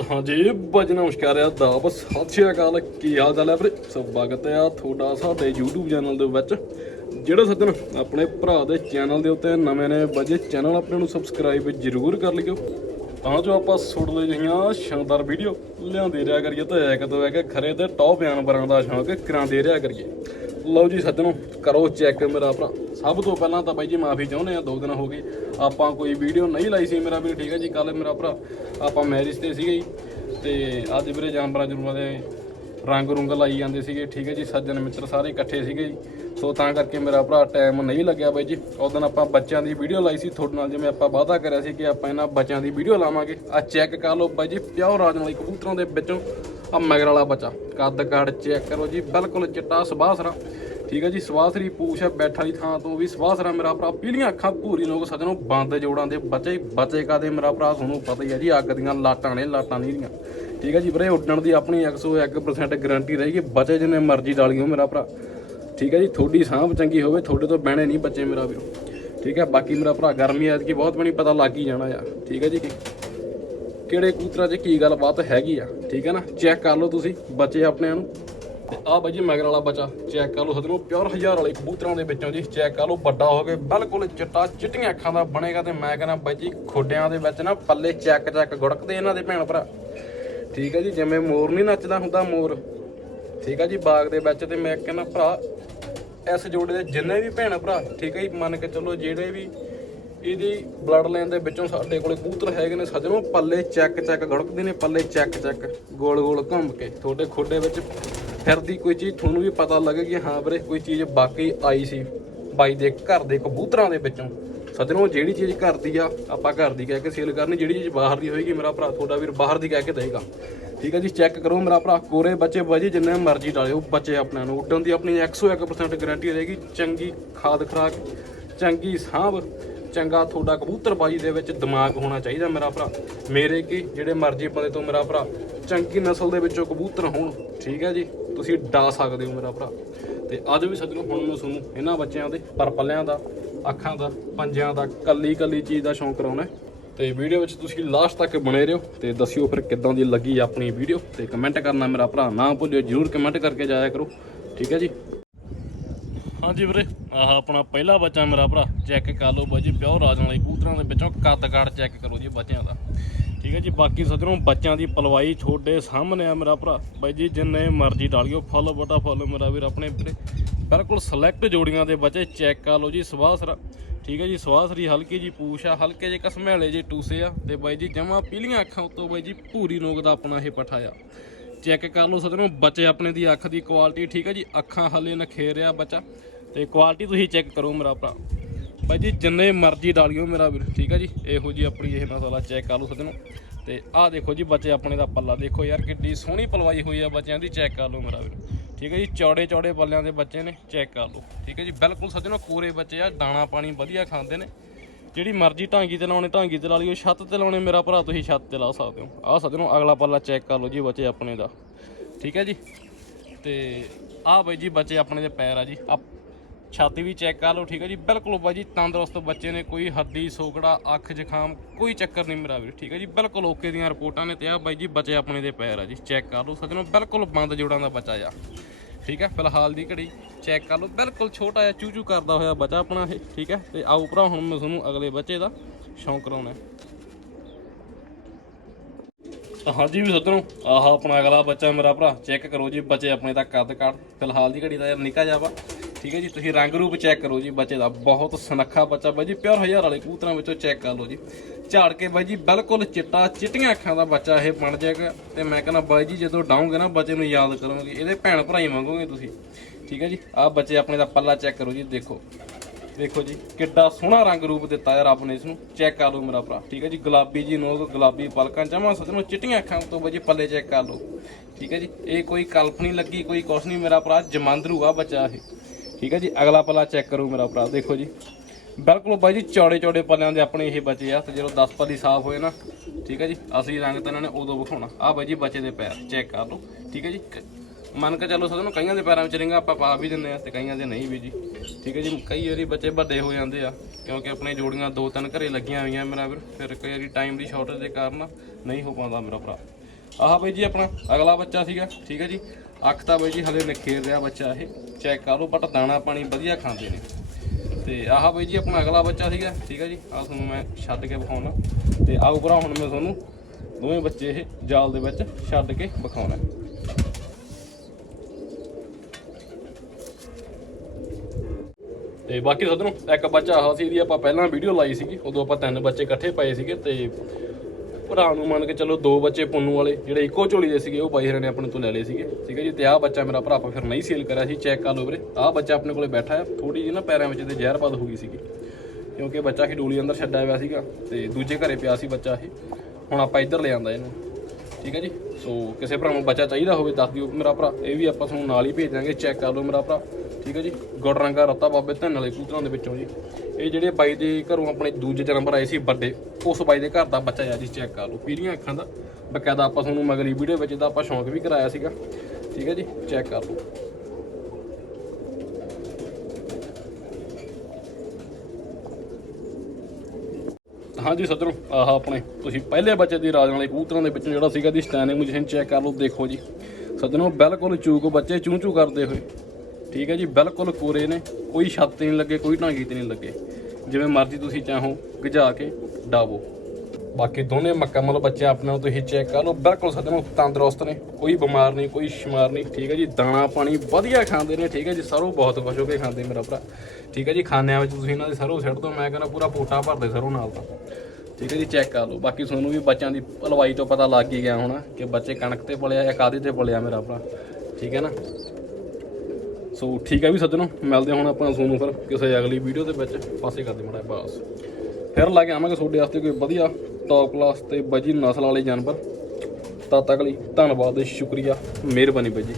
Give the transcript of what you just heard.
ਹਾਂਜੀ ਬਾਜੀ ਨਮਸਕਾਰ ਦਾ। ਬਸ ਸਤਿ ਸ਼੍ਰੀ ਅਕਾਲ, ਕੀ ਹਾਲ ਚਾਲ ਹੈ ਵੀਰੇ? ਸਵਾਗਤ ਹੈ ਤੁਹਾਡਾ ਸਾਡੇ YouTube ਚੈਨਲ ਦੇ ਵਿੱਚ। ਜਿਹੜੇ ਸੱਜਣ ਆਪਣੇ ਭਰਾ ਦੇ ਚੈਨਲ ਦੇ ਉੱਤੇ ਨਵੇਂ ਨੇ, ਬਾਜੀ ਚੈਨਲ ਆਪਣੇ ਨੂੰ ਸਬਸਕ੍ਰਾਈਬ ਜ਼ਰੂਰ ਕਰ ਲਿਓ। ਤਾਂ ਜੋ ਆਪਾਂ ਸੁਣ ਲਈ ਜਿਹੀਆਂ ਸ਼ਾਨਦਾਰ ਵੀਡੀਓ ਲਿਆਂਦੇ ਰਿਹਾ ਕਰੀਏ ਤਾਂ ਇੱਕ ਤੋਂ ਇੱਕ ਖਰੇ ਤੇ ਟੌਪ ਜਾਨਵਰਾਂ ਦਾ ਸ਼ੌਂਕ ਕਰਾਉਂਦੇ ਰਿਹਾ ਕਰੀਏ। ਲਓ ਜੀ ਸੱਜਣੋ, ਕਰੋ ਚੈੱਕ ਮੇਰਾ ਭਰਾ ਸਭ ਤੋਂ ਪਹਿਲਾਂ ਤਾਂ ਬਾਈ ਜੀ ਮਾਫੀ ਚਾਹੁੰਦੇ ਆ ਦੋ ਦਿਨ ਹੋ ਗਏ। ਆਪਾਂ ਕੋਈ ਵੀਡੀਓ ਨਹੀਂ ਲਾਈ ਸੀ ਮੇਰਾ ਵੀਰ, ਠੀਕ ਹੈ ਜੀ, ਕੱਲ ਮੇਰਾ ਭਰਾ, ਆਪਾਂ ਮੈਰਿਜ ਤੇ ਸੀਗੇ ਜੀ। ਤੇ ਅੱਜ ਵੀਰੇ ਜਾਨਵਰਾਂ ਜਰੂਰਾਂ ਦੇ ਰੰਗ ਰੁੰਗ ਲਾਈ ਜਾਂਦੇ ਸੀਗੇ, ਠੀਕ ਹੈ ਜੀ, ਸੱਜਣ ਮਿੱਤਰ ਸਾਰੇ ਇਕੱਠੇ ਸੀਗੇ ਜੀ। ਸੋ ਤਾਂ ਕਰਕੇ ਮੇਰਾ ਭਰਾ ਟਾਈਮ ਨਹੀਂ ਲੱਗਿਆ ਬਾਈ ਜੀ। ਉਸ ਦਿਨ ਆਪਾਂ ਬੱਚਿਆਂ ਦੀ ਵੀਡੀਓ ਲਾਈ ਸੀ। ਤੁਹਾਡੇ ਨਾਲ ਜਿਵੇਂ ਆਪਾਂ ਵਾਅਦਾ ਕਰਿਆ ਸੀ ਕਿ ਆਪਾਂ ਇਹਨਾਂ ਬੱਚਿਆਂ ਦੀ ਵੀਡੀਓ ਲਾਵਾਂਗੇ। ਆ ਚੈੱਕ ਕਰ ਲਓ ਬਾਈ ਜੀ ਪਿਓ ਰਾਜਨ ਵਾਲੀ ਕਬੂਤਰਾਂ ਦੇ ਵਿੱਚੋਂ ਆ ਮਗਰ ਵਾਲਾ ਬੱਚਾ। ਕੱਦ ਕਾੜ ਚੈੱਕ ਕਰੋ ਜੀ, ਬਿਲਕੁਲ ਚਿੱਟਾ ਸਬਾਸਰਾ ਠੀਕ ਹੈ ਜੀ ਸਵਾਸਰੀ ਪੂਛ ਹੈ ਬੈਠ ਵਾਲੀ ਥਾਂ ਤੋਂ ਵੀ ਸਵਾਸਰਾ ਮੇਰਾ ਭਰਾ। ਪੀਲੀਆਂ ਅੱਖਾਂ ਭੂਰੀ ਲੋਕ ਸਜਣੋਂ, ਬੰਦ ਜੋੜਾਂ ਦੇ ਬੱਚੇ ਬੱਚੇ ਕਾਦੇ ਮੇਰਾ ਭਰਾ, ਤੁਹਾਨੂੰ ਪਤਾ ਹੀ ਹੈ ਜੀ, ਅੱਗ ਦੀਆਂ ਲਾਟਾਂ ਨੇ, ਲਾਟਾਂ ਨਹੀਂ ਦੀਆਂ ਠੀਕ ਹੈ ਜੀ ਵੀਰੇ, ਉੱਡਣ ਦੀ ਆਪਣੀ 101% ਗਾਰੰਟੀ ਰਹੇਗੀ। ਬੱਚੇ ਜਿੰਨੇ ਮਰਜ਼ੀ ਡਾਲੀਓ ਮੇਰਾ ਭਰਾ। ਠੀਕ ਹੈ ਜੀ, ਤੁਹਾਡੀ ਸਾਂਭ ਚੰਗੀ ਹੋਵੇ, ਤੁਹਾਡੇ ਤੋਂ ਬਹਿਣੇ ਨਹੀਂ ਬੱਚੇ ਮੇਰਾ ਵੀਰੋ। ਠੀਕ ਹੈ, ਬਾਕੀ ਮੇਰਾ ਭਰਾ ਗਰਮੀ ਐਤਕੀ ਬਹੁਤ ਬਣੀ ਪਤਾ ਲੱਗ ਹੀ ਜਾਣਾ ਆ। ਠੀਕ ਹੈ ਜੀ ਕਿਹੜੇ ਕੂਤਰਾ 'ਚ ਕੀ ਗੱਲਬਾਤ ਹੈਗੀ ਆ। ਠੀਕ ਹੈ ਨਾ, ਚੈੱਕ ਕਰ ਲਓ ਤੁਸੀਂ, ਬੱਚੇ ਆਪਣਿਆਂ ਨੂੰ। ਤੇ ਆ ਬਾਈ ਜੀ, ਮਗਰ ਵਾਲਾ ਬੱਚਾ, ਚੈੱਕ ਕਰ ਲਓ ਸਦਰੋਂ ਪਿਓਰ ਹਜ਼ਾਰ ਵਾਲੇ ਕਬੂਤਰਾਂ ਦੇ ਵਿੱਚੋਂ ਜੀ, ਚੈੱਕ ਕਰ ਲਓ, ਵੱਡਾ ਹੋ ਕੇ ਬਿਲਕੁਲ ਚਿੱਟਾ, ਚਿੱਟੀਆਂ ਅੱਖਾਂ ਦਾ ਬਣੇਗਾ ਤੇ ਮੈਂ ਕਹਿੰਦਾ ਬਾਈ ਜੀ, ਖੋਡਿਆਂ ਦੇ ਵਿੱਚ ਨਾ ਪੱਲੇ ਚੈੱਕ ਚੈੱਕ ਗੁੜਕਦੇ ਇਹਨਾਂ ਦੇ ਭੈਣ ਭਰਾ। ਠੀਕ ਹੈ ਜੀ, ਜਿਵੇਂ ਮੋਰ ਨਹੀਂ ਨੱਚਦਾ ਹੁੰਦਾ ਮੋਰ। ਠੀਕ ਆ ਜੀ, ਬਾਗ ਦੇ ਵਿੱਚ ਤੇ ਮੈਂ ਕਹਿੰਦਾ ਭਰਾ, ਇਸ ਜੋੜੇ ਦੇ ਜਿੰਨੇ ਵੀ ਭੈਣ ਭਰਾ, ਠੀਕ ਹੈ ਜੀ, ਮੰਨ ਕੇ ਚੱਲੋ ਜਿਹੜੇ ਵੀ ਇਹਦੀ ਬਲੱਡ ਲਾਈਨ ਦੇ ਵਿੱਚੋਂ ਸਾਡੇ ਕੋਲੇ ਕਬੂਤਰ ਹੈਗੇ ਨੇ ਸੱਜਣੋਂ ਪੱਲੇ ਚੱਕ ਚੱਕ ਗੜਕਦੇ ਨੇ, ਪੱਲੇ ਚੱਕ ਚੱਕ ਗੋਲ ਗੋਲ ਘੁੰਮ ਕੇ। ਤੁਹਾਡੇ ਖੋਡੇ ਵਿੱਚ ਫਿਰਦੀ ਕੋਈ ਚੀਜ਼, ਤੁਹਾਨੂੰ ਵੀ ਪਤਾ ਲੱਗੇ ਕਿ ਹਾਂ ਵੀਰੇ, ਕੋਈ ਚੀਜ਼ ਬਾਕੀ ਆਈ ਸੀ, ਬਾਈ ਦੇ ਘਰ ਦੇ ਕਬੂਤਰਾਂ ਦੇ ਵਿੱਚੋਂ। ਸੱਜਣੋਂ ਜਿਹੜੀ ਚੀਜ਼ ਘਰ ਦੀ ਆ, ਆਪਾਂ ਘਰ ਦੀ ਕਹਿ ਕੇ ਸੇਲ ਕਰਨੀ, ਜਿਹੜੀ ਚੀਜ਼ ਬਾਹਰ ਦੀ ਹੋਏਗੀ, ਮੇਰਾ ਭਰਾ ਤੁਹਾਡਾ ਵੀਰ ਬਾਹਰ ਦੀ ਕਹਿ ਕੇ ਦੇਗਾ। ਠੀਕ ਹੈ ਜੀ ਚੈੱਕ ਕਰੋ ਮੇਰਾ ਭਰਾ, ਕੋਰੇ ਬੱਚੇ ਬਾਜੀ, ਜਿੰਨੇ ਮਰਜ਼ੀ ਡਾਲਿਓ, ਬੱਚੇ ਆਪਣਿਆਂ ਨੂੰ ਉੱਡਣ ਦੀ ਆਪਣੀ 101% ਗਾਰੰਟੀ ਰਹੇਗੀ। ਚੰਗੀ ਖਾਦ ਖਰਾਕ, ਚੰਗੀ ਸਾਂਭ, ਚੰਗਾ ਤੁਹਾਡਾ ਕਬੂਤਰਬਾਜੀ ਦੇ ਵਿੱਚ ਦਿਮਾਗ ਹੋਣਾ ਚਾਹੀਦਾ ਮੇਰਾ ਭਰਾ। ਮੇਰੇ ਕੀ, ਜਿਹੜੇ ਮਰਜ਼ੀ ਬੰਦੇ ਤੋਂ ਮੇਰਾ ਭਰਾ, ਚੰਗੀ ਨਸਲ ਦੇ ਵਿੱਚੋਂ ਕਬੂਤਰ ਹੋਣ, ਠੀਕ ਹੈ ਜੀ, ਤੁਸੀਂ ਡਾ ਸਕਦੇ ਹੋ ਮੇਰਾ ਭਰਾ। ਤੇ ਅੱਜ ਵੀ ਸੱਜਣੋ, ਹੁਣ ਮੈਂ ਤੁਹਾਨੂੰ ਇਹਨਾਂ ਬੱਚਿਆਂ ਦੇ ਪਰਪੱਲਿਆਂ ਦਾ, ਅੱਖਾਂ ਦਾ, ਪੰਜਿਆਂ ਦਾ ਕੱਲੀ ਕੱਲੀ ਚੀਜ਼ ਦਾ ਸ਼ੌਂਕ ਕਰਾਉਣਾ ਤੇ ਵੀਡੀਓ ਵਿੱਚ ਤੁਸੀਂ ਲਾਸਟ ਤੱਕ ਬਣੇ ਰਹੋ ਤੇ ਦੱਸਿਓ ਫਿਰ ਕਿੱਦਾਂ ਦੀ ਲੱਗੀ ਆਪਣੀ ਵੀਡੀਓ ਤੇ ਕਮੈਂਟ ਕਰਨਾ ਮੇਰਾ ਭਰਾ ਨਾ ਭੁੱਲਿਓ, ਜਰੂਰ ਕਮੈਂਟ ਕਰਕੇ ਜਾਇਆ ਕਰੋ। ਠੀਕ ਹੈ ਜੀ? ਹਾਂਜੀ ਵੀਰੇ, ਆਹ ਆਪਣਾ ਪਹਿਲਾ ਬੱਚਾ ਮੇਰਾ ਭਰਾ ਚੈੱਕ ਕਰ ਲਓ ਬਾਈ ਜੀ ਪਿਓਰ ਰਾਜਾਂ ਵਾਲੇ ਕੂਤਰਾਂ ਦੇ ਵਿੱਚੋਂ ਕੱਦ ਕੱਟ ਚੈੱਕ ਕਰੋ ਜੀ ਬੱਚਿਆਂ ਦਾ। ਠੀਕ ਹੈ ਜੀ, ਬਾਕੀ ਸਦਰੋਂ ਬੱਚਿਆਂ ਦੀ ਪਲਵਾਈ ਛੋਡੇ ਸਾਹਮਣੇ ਆ ਮੇਰਾ ਭਰਾ। ਬਾਈ ਜੀ, ਜਿੰਨੇ ਮਰਜ਼ੀ ਡਾਲਿਓ, ਫੁੱਲ ਬਟਾ ਫੁੱਲ ਮੇਰਾ ਵੀਰ ਆਪਣੇ ਵੀਰੇ। ਬਿਲਕੁਲ ਸਿਲੈਕਟ ਜੋੜੀਆਂ ਦੇ ਬੱਚੇ ਚੈੱਕ ਕਰ ਲਓ ਜੀ ਸਵਾਸਰਾ ਠੀਕ ਹੈ ਜੀ ਸਵਾਸਰੀ ਹਲਕੀ ਜੀ ਪੂਛ ਆ, ਹਲਕੇ ਜਿਹੇ ਕਸਮੇਲੇ ਜੇ ਟੂਸੇ ਆ। ਤੇ ਬਾਈ ਜੀ, ਜਮਾ ਪੀਲੀਆਂ ਅੱਖਾਂ ਉੱਤੋਂ ਬਾਈ ਜੀ, ਭੂਰੀ ਨੋਕ ਦਾ ਆਪਣਾ ਇਹ ਪਠਾ ਆ। ਚੈੱਕ ਕਰ ਲਓ ਸੱਜਣੋਂ, ਬੱਚੇ ਆਪਣੇ ਦੀ ਅੱਖ ਦੀ ਕੁਆਲਿਟੀ ਠੀਕ ਹੈ ਜੀ, ਅੱਖਾਂ ਹਲੇ ਨਖੇਰਿਆ ਬੱਚਾ। ਤੇ ਕੁਆਲਿਟੀ ਤੁਸੀਂ ਚੈੱਕ ਕਰੋ ਮੇਰਾ ਭਰਾ। ਭਾਈ ਜੀ, ਜਿੰਨੇ ਮਰਜ਼ੀ ਡਾਲਿਓ ਮੇਰਾ ਵੀਰ, ਠੀਕ ਹੈ ਜੀ, ਇਹੋ ਜੀ ਆਪਣੀ ਇਹ ਮਸਾਲਾ ਚੈੱਕ ਕਰ ਲਓ ਸੱਜਣੋਂ। ਤੇ ਆਹ ਦੇਖੋ ਜੀ, ਬੱਚੇ ਆਪਣੇ ਦਾ ਪੱਲਾ ਦੇਖੋ ਯਾਰ, ਕਿੱਡੀ ਸੋਹਣੀ ਪਲਵਾਈ ਹੋਈ ਆ ਬੱਚਿਆਂ ਦੀ, ਚੈੱਕ ਕਰ ਲਓ ਮੇਰਾ ਵੀਰ। ਠੀਕ ਹੈ ਜੀ, ਚੌੜੇ ਚੌੜੇ ਪੱਲਿਆਂ ਦੇ ਬੱਚੇ ਨੇ, ਚੈੱਕ ਕਰ ਲਓ। ਠੀਕ ਹੈ ਜੀ, ਬਿਲਕੁਲ ਸੱਜਣੋਂ ਕੋਰੇ ਬੱਚੇ ਆ, ਦਾਣਾ ਪਾਣੀ ਵਧੀਆ ਖਾਂਦੇ ਨੇ। ਜਿਹੜੀ ਮਰਜ਼ੀ ਢਾਂਗੀ ਤੇ ਲਾਉਣੇ, ਢਾਂਗੀ ਤੇ ਲਾ ਲਿਓ, ਛੱਤ ਤੇ ਲਾਉਣੇ, ਮੇਰਾ ਭਰਾ ਤੁਸੀਂ ਛੱਤ ਤੇ ਲਾ ਸਕਦੇ ਹੋ। ਆਹ ਸੱਜਣੋਂ, ਅਗਲਾ ਪੱਲਾ ਚੈੱਕ ਕਰ ਲਓ ਜੀ ਬੱਚੇ ਆਪਣੇ ਦਾ। ਠੀਕ ਹੈ ਜੀ, ਤੇ ਆਹ ਬਾਈ ਜੀ ਬੱਚੇ ਆਪਣੇ ਦੇ ਪੈਰ ਆ ਜੀ। ਆ ਛਾਤੀ ਵੀ ਚੈੱਕ ਕਰ ਲਓ, ਠੀਕ ਹੈ ਜੀ, ਬਿਲਕੁਲ ਬਾਈ ਜੀ, ਤੰਦਰੁਸਤ ਬੱਚੇ ਨੇ, ਕੋਈ ਹੱਡੀ, ਸੋਕੜਾ, ਅੱਖ, ਜ਼ੁਕਾਮ, ਕੋਈ ਚੱਕਰ ਨਹੀਂ ਮੇਰਾ ਵੀਰ। ਠੀਕ ਹੈ ਜੀ, ਬਿਲਕੁਲ ਓਕੇ ਦੀਆਂ ਰਿਪੋਰਟਾਂ ਨੇ ਤੇ ਆ ਬਾਈ ਜੀ ਬੱਚੇ ਆਪਣੇ ਦੇ ਪੈਰ ਆ ਜੀ। ਚੈੱਕ ਕਰ ਲਓ ਸੱਜਣੋ, ਬਿਲਕੁਲ ਬੰਦ ਜੋੜਾਂ ਦਾ ਬੱਚਾ ਆ। ਠੀਕ ਹੈ, ਫਿਲਹਾਲ ਦੀ ਘੜੀ ਚੈੱਕ ਕਰ ਲਓ। ਬਿਲਕੁਲ ਛੋਟਾ ਜਿਹਾ ਚੂ ਚੂ ਕਰਦਾ ਹੋਇਆ ਬੱਚਾ ਆਪਣਾ ਇਹ, ਠੀਕ ਹੈ। ਤੇ ਆਓ ਭਰਾ, ਹੁਣ ਮੈਂ ਤੁਹਾਨੂੰ ਅਗਲੇ ਬੱਚੇ ਦਾ ਸ਼ੌਂਕ ਕਰਾਉਣਾ ਹਾਂਜੀ ਵੀ ਸੱਜਣੋ ਆਹ ਆਪਣਾ ਅਗਲਾ ਬੱਚਾ ਮੇਰਾ ਭਰਾ। ਚੈੱਕ ਕਰੋ ਜੀ, ਬੱਚੇ ਆਪਣੇ ਦਾ ਕੱਦ ਕਾੜ ਫਿਲਹਾਲ ਦੀ ਘੜੀ ਦਾ ਯਾਰ ਨਿੱਕਾ ਜਾਵਾ ਠੀਕ ਹੈ ਜੀ, ਤੁਸੀਂ ਰੰਗ ਰੂਪ ਚੈੱਕ ਕਰੋ ਜੀ ਬੱਚੇ ਦਾ। ਬਹੁਤ ਸੁਨੱਖਾ ਬੱਚਾ ਬਾਈ ਜੀ, ਪਿਓਰ ਹਜ਼ਾਰ ਵਾਲੇ ਕਬੂਤਰਾਂ ਵਿੱਚੋਂ ਚੈੱਕ ਕਰ ਲਓ ਜੀ। ਝਾੜ ਕੇ ਬਾਈ ਜੀ, ਬਿਲਕੁਲ ਚਿੱਟਾ, ਚਿੱਟੀਆਂ ਅੱਖਾਂ ਦਾ ਬੱਚਾ ਇਹ ਬਣ ਜਾਏਗਾ। ਤੇ ਮੈਂ ਕਹਿੰਦਾ ਬਾਈ ਜੀ, ਜਦੋਂ ਡਾਉਂਗੇ ਨਾ ਬੱਚੇ ਨੂੰ ਯਾਦ ਕਰੋਗੇ, ਇਹਦੇ ਭੈਣ ਭਰਾ ਹੀ ਮੰਗੋਗੇ ਤੁਸੀਂ। ਠੀਕ ਹੈ ਜੀ, ਆਹ ਬੱਚੇ ਆਪਣੇ ਦਾ ਪੱਲਾ ਚੈੱਕ ਕਰੋ ਜੀ, ਦੇਖੋ। ਦੇਖੋ ਜੀ, ਕਿੱਡਾ ਸੋਹਣਾ ਰੰਗ ਰੂਪ ਦਿੱਤਾ ਹੈ ਰੱਬ ਨੇ ਇਸ ਨੂੰ। ਚੈੱਕ ਕਰ ਲਓ ਮੇਰਾ ਭਰਾ। ਠੀਕ ਹੈ ਜੀ, ਗੁਲਾਬੀ ਜੀ ਨੋਕ, ਗੁਲਾਬੀ ਪਲਕਾਂ, ਜਮਾ ਸੱਜਣੋ ਚਿੱਟੀਆਂ ਅੱਖਾਂ ਤੋਂ ਵਜੀ ਪੱਲੇ ਚੈੱਕ ਕਰ ਲਓ। ਠੀਕ ਹੈ ਜੀ, ਇਹ ਕੋਈ ਕਲਪ ਨਹੀਂ ਲੱਗੀ, ਕੋਈ ਕੁਛ ਨਹੀਂ ਮੇਰਾ ਭਰਾ, ਜਮਾਂਦਰੂ ਆ ਬੱਚਾ ਇਹ। ਠੀਕ ਹੈ ਜੀ, ਅਗਲਾ ਪੱਲਾ ਚੈੱਕ ਕਰੋ ਮੇਰਾ ਭਰਾ, ਦੇਖੋ ਜੀ। ਬਿਲਕੁਲ ਬਾਈ ਜੀ, ਚੌੜੇ ਚੌੜੇ ਪੱਲਿਆਂ ਦੇ ਆਪਣੇ ਇਹ ਬੱਚੇ ਆ, ਤੇ ਜਦੋਂ 10 ਪੱਲੀ ਸਾਫ਼ ਹੋਏ ਨਾ, ਠੀਕ ਹੈ ਜੀ ਅਸਲੀ ਰੰਗ ਤਾਂ ਇਹਨਾਂ ਨੇ ਉਦੋਂ ਵਿਖਾਉਣਾ। ਆ ਬਾਈ ਜੀ, ਬੱਚੇ ਦੇ ਪੈਰ ਚੈੱਕ ਕਰ ਲਓ, ਠੀਕ ਹੈ ਜੀ। ਮੰਨ ਕੇ ਚੱਲੋ ਸਭ ਨੂੰ ਕਈਆਂ ਦੇ ਪੈਰਾਂ ਵਿੱਚ ਰਿੰਗਾ ਆਪਾਂ ਪਾ ਵੀ ਦਿੰਦੇ ਆ, ਤੇ ਕਈਆਂ ਦੇ ਨਹੀਂ ਵੀ ਜੀ। ਠੀਕ ਹੈ ਜੀ, ਕਈ ਵਾਰੀ ਬੱਚੇ ਵੱਡੇ ਹੋ ਜਾਂਦੇ ਆ, ਕਿਉਂਕਿ ਆਪਣੇ ਜੋੜੀਆਂ ਦੋ ਤਿੰਨ ਘਰੇ ਲੱਗੀਆਂ ਹੋਈਆਂ ਮੇਰਾ ਵੀਰ, ਫਿਰ ਕਈ ਵਾਰੀ ਟਾਈਮ ਦੀ ਸ਼ਾਰਟੇਜ ਦੇ ਕਾਰਨ ਨਹੀਂ ਹੋ ਪਾਉਂਦਾ ਮੇਰਾ ਭਰਾ। ਆਹ ਬਾਈ ਜੀ ਆਪਣਾ ਅਗਲਾ ਬੱਚਾ ਸੀਗਾ, ਠੀਕ ਹੈ ਜੀ ਅੱਖ ਤਾਂ ਬਾਈ ਜੀ, ਹਲੇ ਨਖੇਰ ਰਿਹਾ ਬੱਚਾ ਇਹ। ਚੈੱਕ ਕਰ ਲਓ ਬਟ ਦਾਣਾ ਪਾਣੀ ਵਧੀਆ ਖਾਂਦੇ ਨੇ। ਤੇ ਆਹ ਬਾਈ ਜੀ, ਆਪਣਾ ਅਗਲਾ ਬੱਚਾ ਸੀਗਾ। ਠੀਕ ਹੈ ਜੀ, ਆਹ ਤੁਹਾਨੂੰ ਮੈਂ ਛੱਡ ਕੇ ਵਿਖਾਉਣਾ। ਤੇ ਆਓ ਭਰਾ, ਹੁਣ ਮੈਂ ਤੁਹਾਨੂੰ ਦੋਵੇਂ ਬੱਚੇ ਇਹ ਜਾਲ ਦੇ ਵਿੱਚ ਛੱਡ ਕੇ ਵਿਖਾਉਣਾ। ਤੇ ਬਾਕੀ ਸੱਜਣੋ, ਇੱਕ ਬੱਚਾ ਆਹ ਸੀ ਇਹਦੀ ਆਪਾਂ ਪਹਿਲਾਂ ਵੀਡੀਓ ਲਾਈ ਸੀਗੀ। ਉਦੋਂ ਆਪਾਂ ਤਿੰਨ ਬੱਚੇ ਇਕੱਠੇ ਪਏ ਸੀਗੇ ਤੇ ਭਰਾ ਨੂੰ ਮੰਨ ਕੇ ਚੱਲੋ ਦੋ ਬੱਚੇ ਪੁੰਨੂ ਵਾਲੇ, ਜਿਹੜੇ ਇੱਕੋ ਝੋਲੀ ਦੇ ਸੀਗੇ, ਉਹ ਬਾਈ ਹਰੇ ਨੇ ਆਪਣੇ ਤੋਂ ਲੈ ਲਏ ਸੀਗੇ। ਠੀਕ ਹੈ ਜੀ, ਤੇ ਆਹ ਬੱਚਾ ਮੇਰਾ ਭਰਾ ਆਪਾਂ ਫਿਰ ਨਹੀਂ ਸੇਲ ਕਰਿਆ ਸੀ ਚੈੱਕ ਕਰ ਲਓ ਵੀਰੇ। ਆਹ ਬੱਚਾ ਆਪਣੇ ਕੋਲੇ ਬੈਠਾ ਹੈ ਥੋੜੀ ਜਿਹੀ ਨਾ ਪੈਰਾਂ ਵਿੱਚ ਤੇ ਜ਼ਹਿਰਬਾਦ ਹੋ ਗਈ ਸੀਗੀ। ਕਿਉਂਕਿ ਬੱਚਾ ਹੀ ਡੋਲੀ ਅੰਦਰ ਛੱਡਿਆ ਹੋਇਆ ਸੀਗਾ, ਤੇ ਦੂਜੇ ਘਰੇ ਪਿਆ ਸੀ ਬੱਚਾ ਇਹ। ਹੁਣ ਆਪਾਂ ਇੱਧਰ ਲੈ ਆਂਦਾ ਇਹਨੂੰ। ਠੀਕ ਹੈ ਜੀ, ਸੋ ਕਿਸੇ ਭਰਾ ਨੂੰ ਬੱਚਾ ਚਾਹੀਦਾ ਹੋਵੇ, ਦੱਸ ਦਿਓ ਮੇਰਾ ਭਰਾ, ਇਹ ਵੀ ਆਪਾਂ ਤੁਹਾਨੂੰ ਨਾਲ ਹੀ ਭੇਜ ਦਾਂਗੇ ਚੈੱਕ ਕਰ ਲਓ ਮੇਰਾ ਭਰਾ। ਠੀਕ ਹੈ ਜੀ? ਗੁੜ ਰੰਗਾ ਰੱਤਾ ਬਾਬੇ ਧੰਨ ਵਾਲੇ ਕੂਤਰਾਂ ਦੇ ਵਿੱਚੋਂ ਜੀ। ਇਹ ਜਿਹੜੇ ਬਾਈ ਦੇ ਘਰੋਂ ਆਪਣੇ ਦੂਜੇ ਨੰਬਰ ਆਏ ਸੀ ਵੱਡੇ ਉਸ ਬਾਈ ਦੇ ਘਰ ਦਾ ਬੱਚਾ ਆ ਜੀ, ਚੈੱਕ ਕਰ ਲਓ। ਪੀੜੀਆਂ ਅੱਖਾਂ ਦਾ ਬਕਾਇਦਾ ਆਪਾਂ ਤੁਹਾਨੂੰ ਮਗਲੀ ਵੀਡੀਓ ਵਿੱਚ ਦਾ ਆਪਾਂ ਸ਼ੌਂਕ ਵੀ ਕਰਾਇਆ ਸੀਗਾ। ਠੀਕ ਹੈ ਜੀ? ਚੈੱਕ ਕਰ ਲਓ। ਹਾਂਜੀ ਸੱਜਣੋ, ਆਹ ਆਪਣੇ ਤੁਸੀਂ ਪਹਿਲੇ ਬੱਚੇ ਦੀ ਰਾਜ ਵਾਲੇ ਕਬੂਤਰਾਂ ਦੇ ਵਿੱਚੋਂ ਜਿਹੜਾ ਸੀਗਾ ਦੀ ਸਟੈਂਡਿੰਗ ਪੋਜੀਸ਼ਨ ਚੈੱਕ ਕਰ ਲਓ, ਦੇਖੋ ਜੀ। ਸੱਜਣੋ, ਬਿਲਕੁਲ ਚੂਕ ਬੱਚੇ ਚੂੰ ਚੂੰ ਕਰਦੇ ਹੋਏ। ਠੀਕ ਹੈ ਜੀ, ਬਿਲਕੁਲ ਕੋਰੇ ਨੇ, ਕੋਈ ਛੱਤ ਨਹੀਂ ਲੱਗੇ, ਕੋਈ ਢਾਂਗੀ ਤੇ ਨਹੀਂ ਲੱਗੇ। ਜਿਵੇਂ ਮਰਜ਼ੀ ਤੁਸੀਂ ਚਾਹੋ ਗਜਾ ਕੇ ਡਾਵੋ ਬਾਕੀ ਦੋਨੇ ਮੁਕੰਮਲ ਬੱਚੇ ਆਪਣੇ ਨੂੰ ਤੁਸੀਂ ਚੈੱਕ ਕਰ ਲਓ, ਬਿਲਕੁਲ ਸੱਜਣੋ ਤੰਦਰੁਸਤ ਨੇ, ਕੋਈ ਬਿਮਾਰ ਨਹੀਂ, ਕੋਈ ਸ਼ਮਾਰ ਨਹੀਂ, ਠੀਕ ਹੈ ਜੀ, ਦਾਣਾ ਪਾਣੀ ਵਧੀਆ ਖਾਂਦੇ ਨੇ, ਠੀਕ ਹੈ ਜੀ, ਸਰੋਂ ਬਹੁਤ ਖੁਸ਼ ਹੋ ਕੇ ਖਾਂਦੇ ਮੇਰਾ ਭਰਾ। ਠੀਕ ਹੈ ਜੀ ਖਾਣਿਆਂ ਵਿੱਚ ਤੁਸੀਂ ਇਹਨਾਂ ਦੇ ਸਰੋਂ ਸਿੱਟ ਦੋ ਮੈਂ ਕਹਿੰਦਾ ਪੂਰਾ ਪੋਟਾ ਭਰਦੇ ਸਰੋਂ ਨਾਲ ਤਾਂ। ਠੀਕ ਹੈ ਜੀ ਚੈੱਕ ਕਰ ਲਓ। ਬਾਕੀ ਤੁਹਾਨੂੰ ਵੀ ਬੱਚਿਆਂ ਦੀ ਹਲਵਾਈ ਤੋਂ ਪਤਾ ਲੱਗ ਹੀ ਗਿਆ ਹੋਣਾ ਕਿ ਬੱਚੇ ਕਣਕ ਤੇ ਪਲਿਆ ਜਾਂ ਕਾਦੇ ਤੇ ਪਲਿਆ ਮੇਰਾ ਭਰਾ। ਠੀਕ ਹੈ ਨਾ? ਸੋ ਠੀਕ ਹੈ ਵੀ ਸੱਜਣੋ, ਮਿਲਦੇ ਹਾਂ ਹੁਣ ਆਪਾਂ ਤੁਹਾਨੂੰ ਫਿਰ ਕਿਸੇ ਅਗਲੀ ਵੀਡੀਓ ਦੇ ਵਿੱਚ। ਪਾਸੇ ਕਰਦੇ ਮੜਾ ਬਾਸ। ਫਿਰ ਲਾ ਕੇ ਆਵਾਂਗੇ ਤੁਹਾਡੇ ਵਾਸਤੇ ਕੋਈ ਵਧੀਆ ਟੌਪ ਕਲਾਸ ਤੇ ਬਜੀ ਨਸਲ ਵਾਲੇ ਜਾਨਵਰ। ਤਦ ਤੱਕ ਲਈ ਧੰਨਵਾਦ ਤੇ ਸ਼ੁਕਰੀਆ, ਮਿਹਰਬਾਨੀ ਬਾਈ ਜੀ